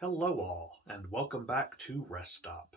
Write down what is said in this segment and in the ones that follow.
Hello, all, and welcome back to Rest Stop.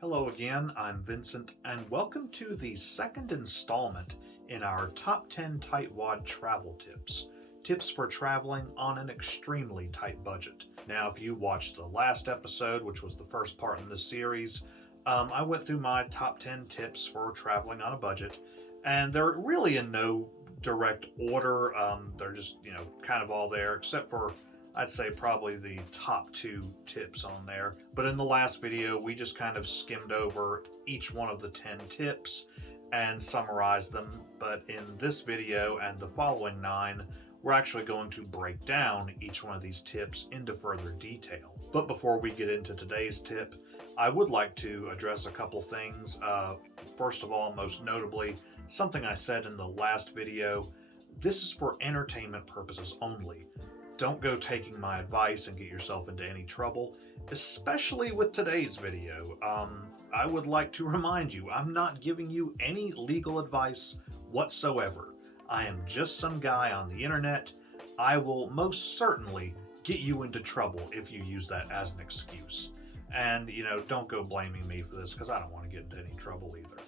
Hello again, I'm Vincent, and welcome to the second installment in our Top 10 Tightwad Travel Tips. Tips for traveling on an extremely tight budget. Now, if you watched the last episode, which was the first part in this series, I went through my top 10 tips for traveling on a budget, and they're really in no direct order. They're just, kind of all there, except for I'd say probably the top two tips on there. But in the last video, we just kind of skimmed over each one of the 10 tips and summarized them. But in this video and the following 9, we're actually going to break down each one of these tips into further detail. But before we get into today's tip, I would like to address a couple things. First of all, most notably, something I said in the last video. This is for entertainment purposes only. Don't go taking my advice and get yourself into any trouble, especially with today's video. I would like to remind you, I'm not giving you any legal advice whatsoever. I am just some guy on the internet. I will most certainly get you into trouble if you use that as an excuse. And, don't go blaming me for this because I don't want to get into any trouble either.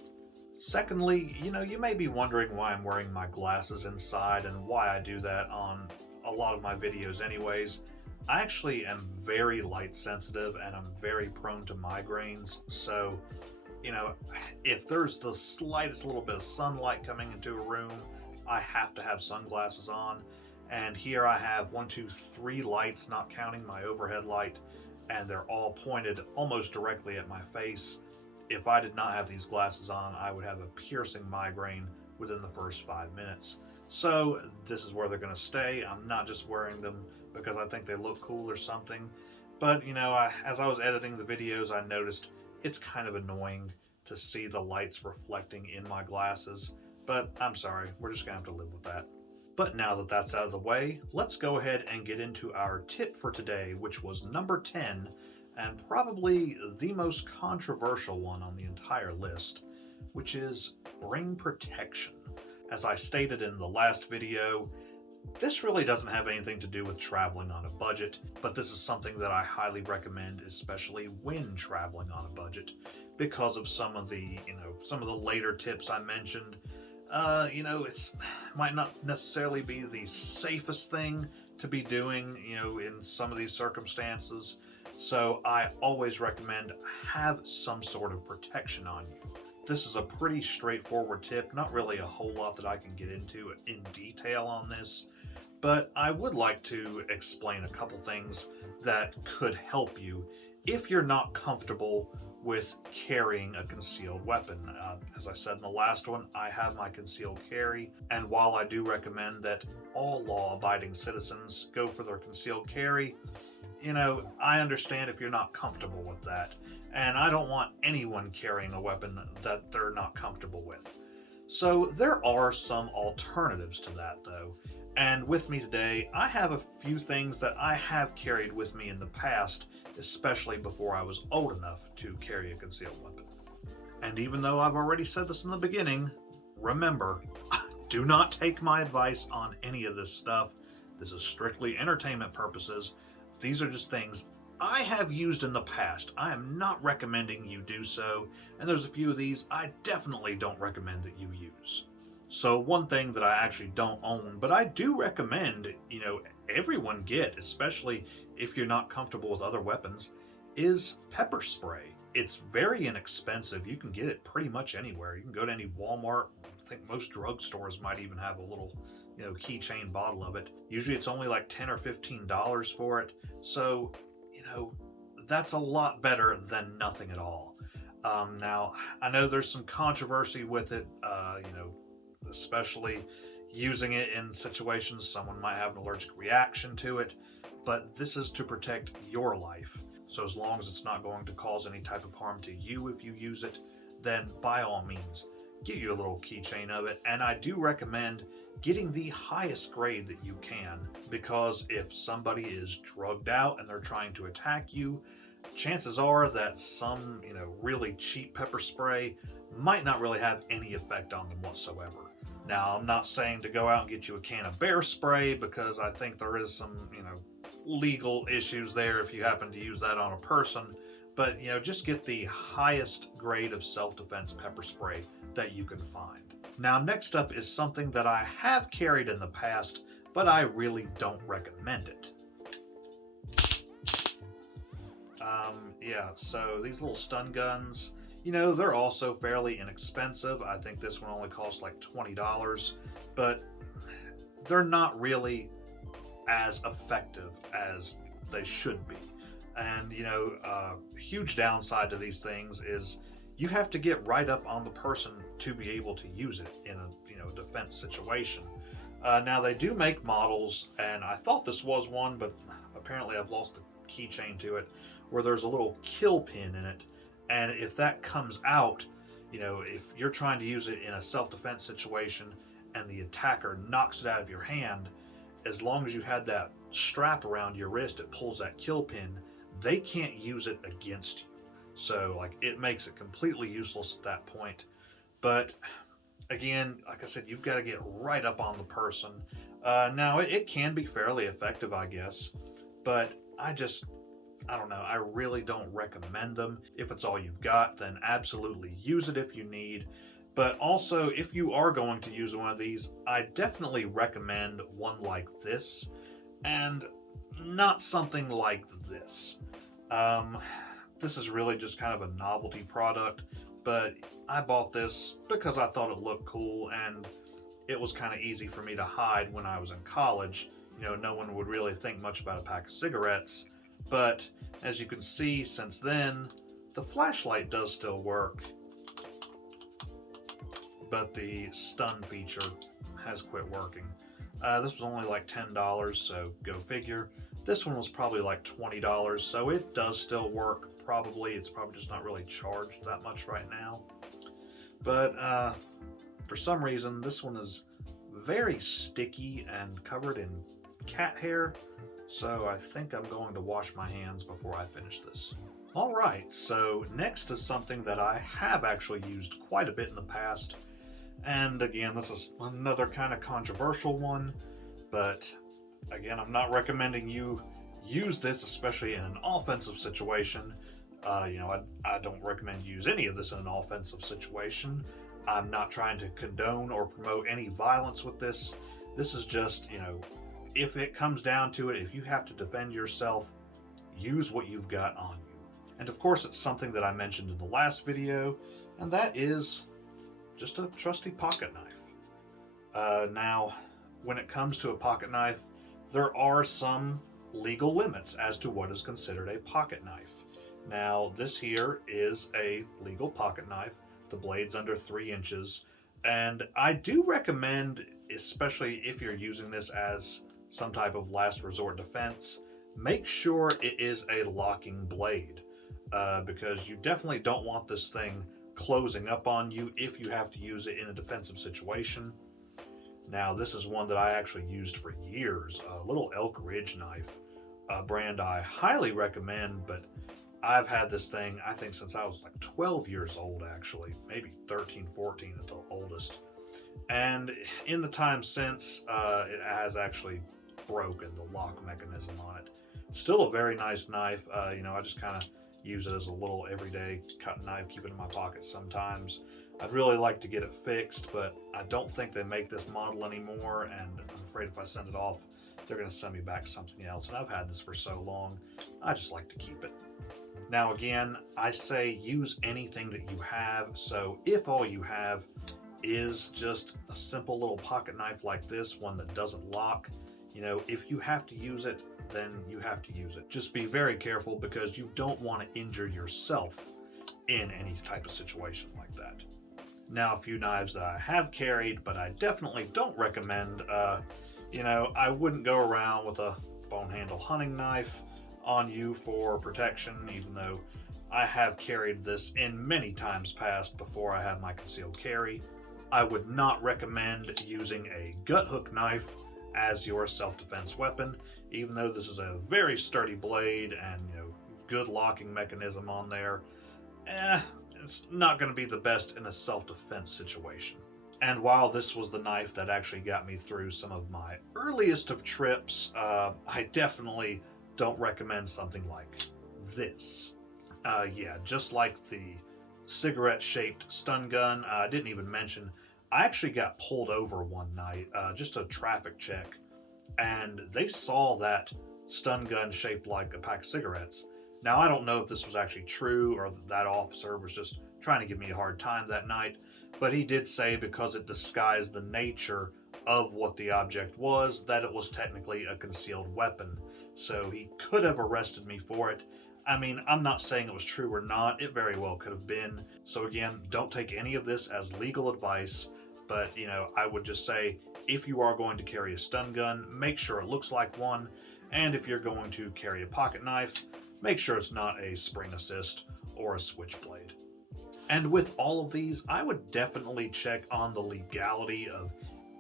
Secondly, you may be wondering why I'm wearing my glasses inside and why I do that on a lot of my videos anyways. I actually am very light sensitive and I'm very prone to migraines. So, if there's the slightest little bit of sunlight coming into a room, I have to have sunglasses on. And here I have 1, 2, 3 lights, not counting my overhead light, and they're all pointed almost directly at my face. If I did not have these glasses on, I would have a piercing migraine within the first 5 minutes. So this is where they're going to stay. I'm not just wearing them because I think they look cool or something. But, as I was editing the videos, I noticed it's kind of annoying to see the lights reflecting in my glasses. But I'm sorry, we're just going to have to live with that. But now that that's out of the way, let's go ahead and get into our tip for today, which was number 10, and probably the most controversial one on the entire list, which is bring protection. As I stated in the last video, this really doesn't have anything to do with traveling on a budget, but this is something that I highly recommend, especially when traveling on a budget, because of some of the later tips I mentioned. It might not necessarily be the safest thing to be doing, in some of these circumstances. So I always recommend have some sort of protection on you. This is a pretty straightforward tip, not really a whole lot that I can get into in detail on this, but I would like to explain a couple things that could help you if you're not comfortable with carrying a concealed weapon. As I said in the last one, I have my concealed carry, and while I do recommend that all law-abiding citizens go for their concealed carry, I understand if you're not comfortable with that, and I don't want anyone carrying a weapon that they're not comfortable with. So there are some alternatives to that, though, and with me today, I have a few things that I have carried with me in the past, especially before I was old enough to carry a concealed weapon. And even though I've already said this in the beginning, remember, do not take my advice on any of this stuff. This is strictly entertainment purposes. These are just things I have used in the past. I am not recommending you do so, and there's a few of these I definitely don't recommend that you use. So one thing that I actually don't own, but I do recommend, everyone get, especially if you're not comfortable with other weapons, is pepper spray. It's very inexpensive. You can get it pretty much anywhere. You can go to any Walmart. I think most drugstores might even have a little keychain bottle of it. Usually it's only like $10 or $15 for it. So, that's a lot better than nothing at all. Now, I know there's some controversy with it, especially using it in situations someone might have an allergic reaction to it, but this is to protect your life. So as long as it's not going to cause any type of harm to you if you use it, then by all means, get you a little keychain of it. And I do recommend getting the highest grade that you can, because if somebody is drugged out and they're trying to attack you, chances are that some, really cheap pepper spray might not really have any effect on them whatsoever. Now, I'm not saying to go out and get you a can of bear spray, because I think there is some, legal issues there if you happen to use that on a person. But, just get the highest grade of self-defense pepper spray that you can find. Now, next up is something that I have carried in the past, but I really don't recommend it. So these little stun guns, they're also fairly inexpensive. I think this one only costs like $20, but they're not really as effective as they should be. And, huge downside to these things is you have to get right up on the person to be able to use it in a, defense situation. Now, they do make models, and I thought this was one, but apparently I've lost the keychain to it, where there's a little kill pin in it. And if that comes out, if you're trying to use it in a self-defense situation and the attacker knocks it out of your hand, as long as you had that strap around your wrist, it pulls that kill pin, they can't use it against you. So, it makes it completely useless at that point. But again, like I said, you've got to get right up on the person. Now, it can be fairly effective, I guess, but I don't know. I really don't recommend them. If it's all you've got, then absolutely use it if you need. But also, if you are going to use one of these, I definitely recommend one like this, and not something like this. This is really just kind of a novelty product, but I bought this because I thought it looked cool, and it was kind of easy for me to hide when I was in college. No one would really think much about a pack of cigarettes. But as you can see, since then, the flashlight does still work, but the stun feature has quit working. This was only like $10, so go figure. This one was probably like $20, so it does still work, probably. It's probably just not really charged that much right now. But for some reason, this one is very sticky and covered in cat hair, so I think I'm going to wash my hands before I finish this. Alright, so next is something that I have actually used quite a bit in the past. And again, this is another kind of controversial one, but again, I'm not recommending you use this, especially in an offensive situation. I don't recommend you use any of this in an offensive situation. I'm not trying to condone or promote any violence with this. This is just, if it comes down to it, if you have to defend yourself, use what you've got on you. And of course, it's something that I mentioned in the last video, and that is just a trusty pocket knife. Now, when it comes to a pocket knife, there are some legal limits as to what is considered a pocket knife. Now, this here is a legal pocket knife. The blade's under 3 inches, and I do recommend, especially if you're using this as some type of last resort defense, make sure it is a locking blade, because you definitely don't want this thing closing up on you if you have to use it in a defensive situation. Now, this is one that I actually used for years, a little Elk Ridge knife, a brand I highly recommend, but I've had this thing, I think, since I was like 12 years old, actually, maybe 13, 14 at the oldest. And in the time since, it has actually broken the lock mechanism on it. Still a very nice knife. I just kind of use it as a little everyday cutting knife, keep it in my pocket sometimes. I'd really like to get it fixed, but I don't think they make this model anymore, and I'm afraid if I send it off, they're going to send me back something else. And I've had this for so long, I just like to keep it. Now again, I say use anything that you have, so if all you have is just a simple little pocket knife like this, one that doesn't lock, if you have to use it, then you have to use it. Just be very careful, because you don't want to injure yourself in any type of situation like that. Now, a few knives that I have carried, but I definitely don't recommend, I wouldn't go around with a bone handle hunting knife on you for protection, even though I have carried this in many times past before I had my concealed carry. I would not recommend using a gut hook knife as your self-defense weapon, even though this is a very sturdy blade and good locking mechanism on there. It's not going to be the best in a self-defense situation. And while this was the knife that actually got me through some of my earliest of trips, I definitely don't recommend something like this. Yeah, just like the cigarette-shaped stun gun, I didn't even mention, I actually got pulled over one night, just a traffic check, and they saw that stun gun shaped like a pack of cigarettes. Now, I don't know if this was actually true or that officer was just trying to give me a hard time that night, but he did say because it disguised the nature of what the object was, that it was technically a concealed weapon. So he could have arrested me for it. I mean, I'm not saying it was true or not. It very well could have been. So again, don't take any of this as legal advice. But, I would just say, if you are going to carry a stun gun, make sure it looks like one. And if you're going to carry a pocket knife, make sure it's not a spring assist or a switchblade. And with all of these, I would definitely check on the legality of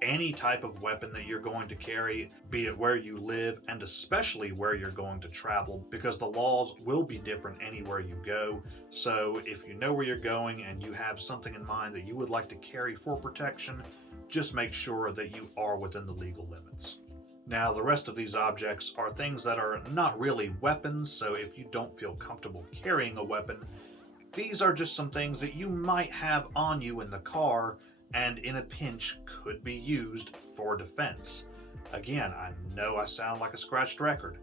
any type of weapon that you're going to carry, be it where you live and especially where you're going to travel, because the laws will be different anywhere you go. So if you know where you're going and you have something in mind that you would like to carry for protection, just make sure that you are within the legal limits. Now, the rest of these objects are things that are not really weapons, so if you don't feel comfortable carrying a weapon, these are just some things that you might have on you in the car and in a pinch could be used for defense. Again, I know I sound like a scratched record,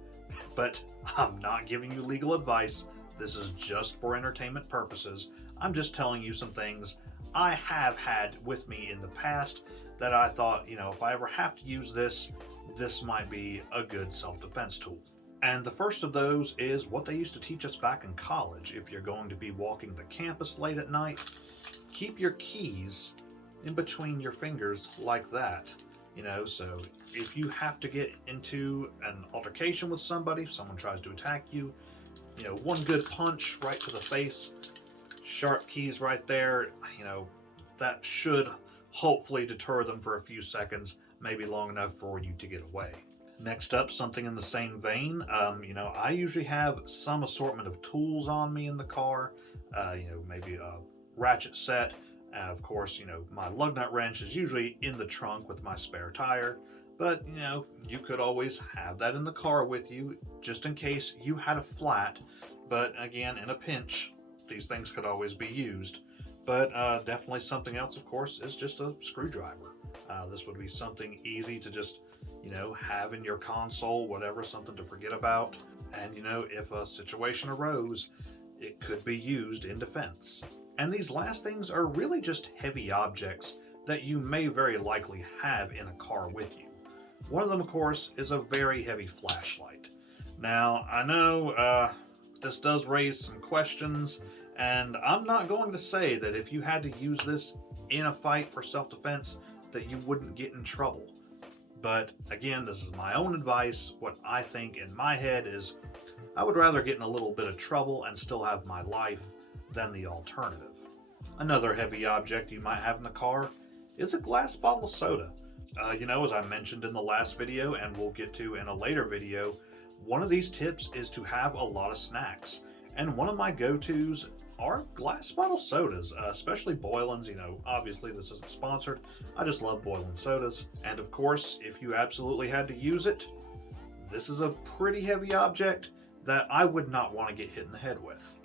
but I'm not giving you legal advice. This is just for entertainment purposes. I'm just telling you some things I have had with me in the past that I thought, if I ever have to use this, this might be a good self-defense tool. And the first of those is what they used to teach us back in college. If you're going to be walking the campus late at night, keep your keys in between your fingers like that. So if you have to get into an altercation with somebody, if someone tries to attack you, one good punch right to the face, sharp keys right there, that should hopefully deter them for a few seconds, maybe long enough for you to get away. Next up, something in the same vein, I usually have some assortment of tools on me in the car, maybe a ratchet set. Of course, my lug nut wrench is usually in the trunk with my spare tire, but, you could always have that in the car with you just in case you had a flat. But again, in a pinch, these things could always be used. But definitely something else, of course, is just a screwdriver. This would be something easy to just, have in your console, whatever, something to forget about. And, if a situation arose, it could be used in defense. And these last things are really just heavy objects that you may very likely have in a car with you. One of them, of course, is a very heavy flashlight. Now, I know this does raise some questions, and I'm not going to say that if you had to use this in a fight for self-defense that you wouldn't get in trouble. But again, this is my own advice. What I think in my head is I would rather get in a little bit of trouble and still have my life than the alternative. Another heavy object you might have in the car is a glass bottle of soda. As I mentioned in the last video and we'll get to in a later video, one of these tips is to have a lot of snacks. And one of my go-tos are glass bottle sodas, especially Boylan's. Obviously this isn't sponsored. I just love Boylan sodas. And of course, if you absolutely had to use it, this is a pretty heavy object that I would not want to get hit in the head with.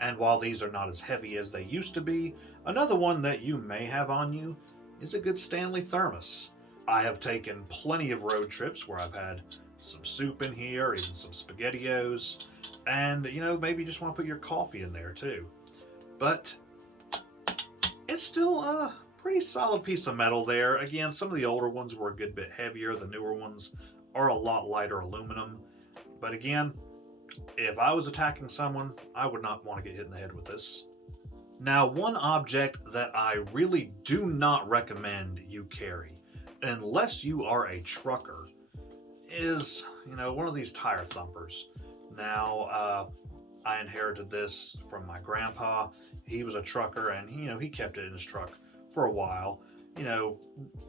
And while these are not as heavy as they used to be, another one that you may have on you is a good Stanley thermos. I have taken plenty of road trips where I've had some soup in here, even some SpaghettiOs, and maybe you just want to put your coffee in there too. But it's still a pretty solid piece of metal there. Again, some of the older ones were a good bit heavier. The newer ones are a lot lighter aluminum. But again, if I was attacking someone, I would not want to get hit in the head with this. Now, one object that I really do not recommend you carry, unless you are a trucker, is, one of these tire thumpers. Now, I inherited this from my grandpa. He was a trucker and, he kept it in his truck for a while. you know,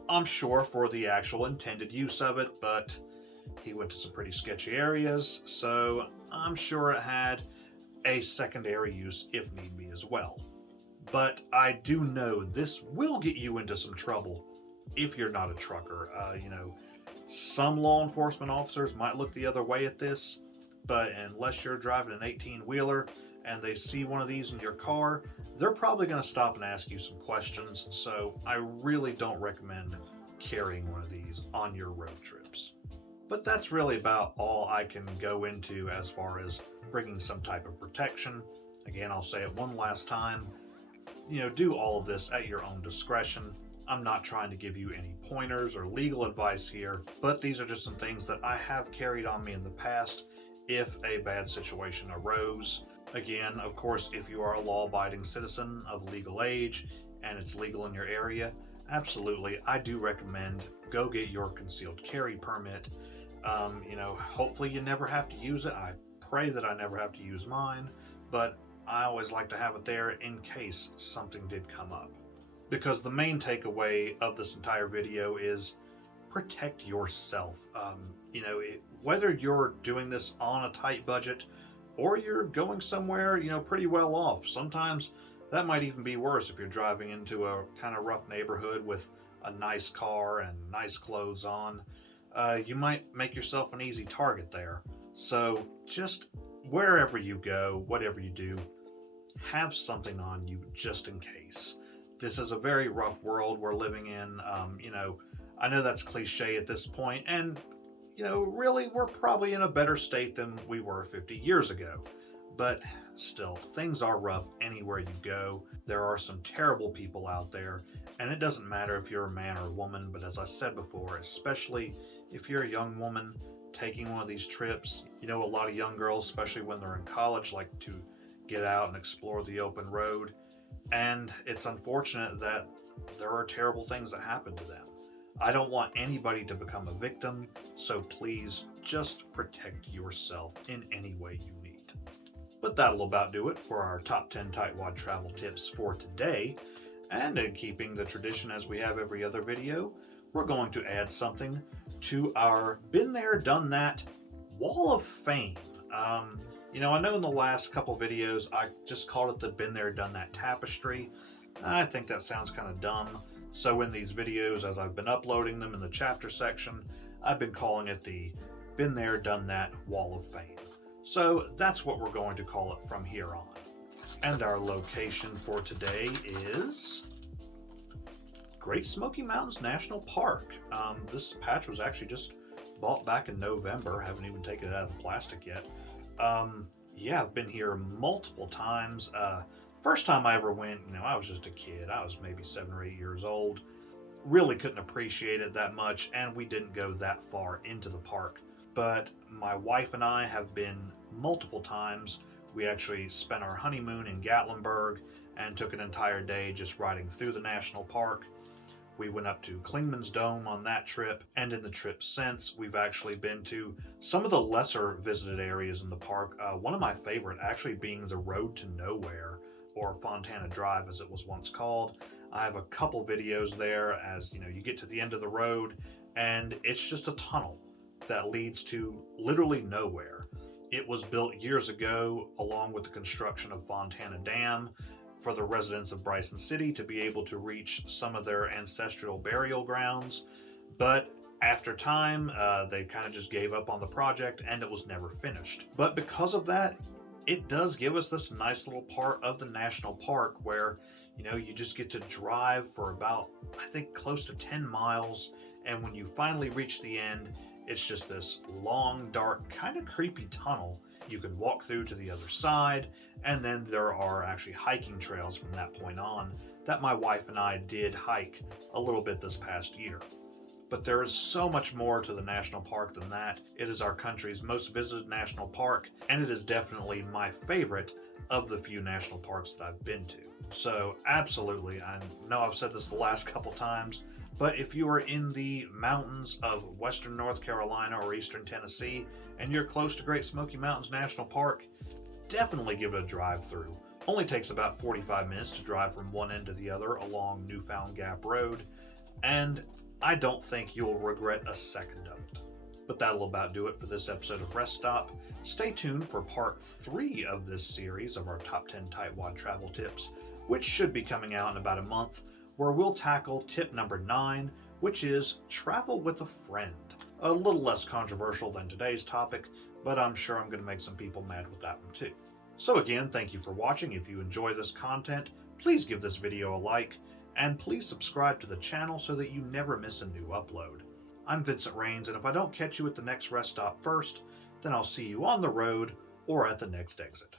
I'm sure for the actual intended use of it, but he went to some pretty sketchy areas, so I'm sure it had a secondary use if need be as well. But I do know this will get you into some trouble if you're not a trucker. Some law enforcement officers might look the other way at this, but unless you're driving an 18-wheeler and they see one of these in your car, they're probably going to stop and ask you some questions. So I really don't recommend carrying one of these on your road trips. But that's really about all I can go into as far as bringing some type of protection. Again, I'll say it one last time. Do all of this at your own discretion. I'm not trying to give you any pointers or legal advice here, but these are just some things that I have carried on me in the past if a bad situation arose. Again, of course, if you are a law-abiding citizen of legal age and it's legal in your area, absolutely, I do recommend go get your concealed carry permit. Hopefully you never have to use it. I pray that I never have to use mine, but I always like to have it there in case something did come up. Because the main takeaway of this entire video is protect yourself. Whether you're doing this on a tight budget or you're going somewhere, pretty well off. Sometimes that might even be worse if you're driving into a kind of rough neighborhood with a nice car and nice clothes on. You might make yourself an easy target there. So just wherever you go, whatever you do, have something on you just in case. This is a very rough world we're living in. I know that's cliche at this point, and really we're probably in a better state than we were 50 years ago. But still, things are rough anywhere you go. There are some terrible people out there, and it doesn't matter if you're a man or a woman, but as I said before, especially if you're a young woman taking one of these trips, a lot of young girls, especially when they're in college, like to get out and explore the open road. And it's unfortunate that there are terrible things that happen to them. I don't want anybody to become a victim, so please just protect yourself in any way you need. But that'll about do it for our top 10 tightwad travel tips for today. And in keeping the tradition as we have every other video, we're going to add something to our Been There, Done That Wall of Fame. I know in the last couple videos I just called it the Been There, Done That Tapestry. I think that sounds kind of dumb. So in these videos, as I've been uploading them in the chapter section, I've been calling it the Been There, Done That Wall of Fame. So that's what we're going to call it from here on. And our location for today is Great Smoky Mountains National Park. This patch was actually just bought back in November. Haven't even taken it out of the plastic yet. I've been here multiple times. First time I ever went, I was just a kid. I was maybe 7 or 8 years old. Really couldn't appreciate it that much, and we didn't go that far into the park. But my wife and I have been multiple times. We actually spent our honeymoon in Gatlinburg and took an entire day just riding through the national park. We went up to Klingman's Dome on that trip, and in the trip since, we've actually been to some of the lesser visited areas in the park. One of my favorite actually being the Road to Nowhere, or Fontana Drive as it was once called. I have a couple videos there as you get to the end of the road, and it's just a tunnel that leads to literally nowhere. It was built years ago along with the construction of Fontana Dam for the residents of Bryson City to be able to reach some of their ancestral burial grounds. But after time, they kind of just gave up on the project and it was never finished. But because of that, it does give us this nice little part of the national park where, you just get to drive for about, I think, close to 10 miles. And when you finally reach the end, it's just this long, dark, kind of creepy tunnel you can walk through to the other side, and then there are actually hiking trails from that point on that my wife and I did hike a little bit this past year. But there is so much more to the national park than that. It is our country's most visited national park, and it is definitely my favorite of the few national parks that I've been to. So absolutely, I know I've said this the last couple times, but if you are in the mountains of western North Carolina or eastern Tennessee, and you're close to Great Smoky Mountains National Park, definitely give it a drive through. Only takes about 45 minutes to drive from one end to the other along Newfound Gap Road. and I don't think you'll regret a second of it. But that'll about do it for this episode of Rest Stop. Stay tuned for part 3 of this series of our top 10 tightwad travel tips, which should be coming out in about a month, where we'll tackle tip number 9, which is travel with a friend. A little less controversial than today's topic, but I'm sure I'm going to make some people mad with that one too. So again, thank you for watching. If you enjoy this content, please give this video a like, and please subscribe to the channel so that you never miss a new upload. I'm Vincent Rains, and if I don't catch you at the next rest stop first, then I'll see you on the road or at the next exit.